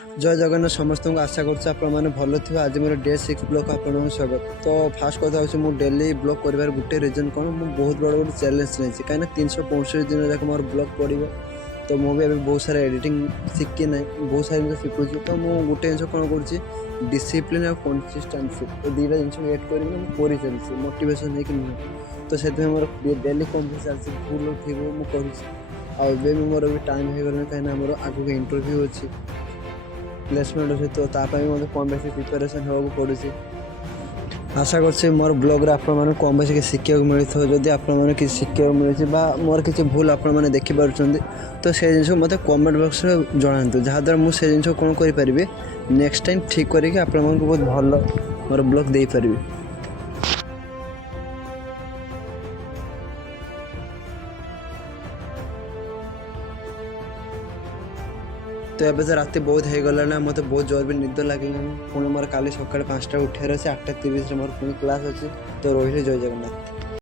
जय जगन्नाथ समस्त को आशा करछि आपण माने भलो थिबा। आज मोर डे 6 ब्लॉग आपण स्वागत। तो फास्ट कथा होछि मु डेली ब्लॉग करिवार गुटे रीजन कोन मु बहुत बड़ बड़ चैलेंज नेछि काहे ना 365 दिन जाक मोर ब्लॉग पड़िबो। तो मु भी अभी बहुत सारा एडिटिंग सिक्की नै बहुत सारा जिन सिखुछि। तो मु गुटे जिन कोन करछि डिसिप्लिन और कंसिस्टेंसी ए दीटा जिन ऐड करि मु करि चलछि मोटिवेशन हे कि नहीं। तो सेते मोर डेली कंसिस्टेंसी चलछि फुल थिबो मु करछि। आ बे मोर भी टाइम हे गले काहे ना मोर आगु के इंटरव्यू अछि प्लेसमेंट अच्छे। तो तापाई मत कम बेस प्रिपेरेसन होगा पड़ू। आशा कर मोर ब्लॉग आपने कम बेस कि शिखा मिली थो। जदि आपने कि शिखा मिली मोर किसी भूल आपने देखिपुर तो से जिन मत कमेंट बॉक्स में जनातु जहाँद्वारा मुझे जिन कौन करें नेक्स्ट टाइम ठीक करके आप बहुत भल मोर ब्लॉग दे पारि। तो एवं तो रात बहुत हो गला ना मत बहुत जोर भी निद लगे पुणी मोर काली सका 5टा उठार अच्छे 8:30 मोर पुणी क्लास अच्छे। तो रही जय जगन्नाथ।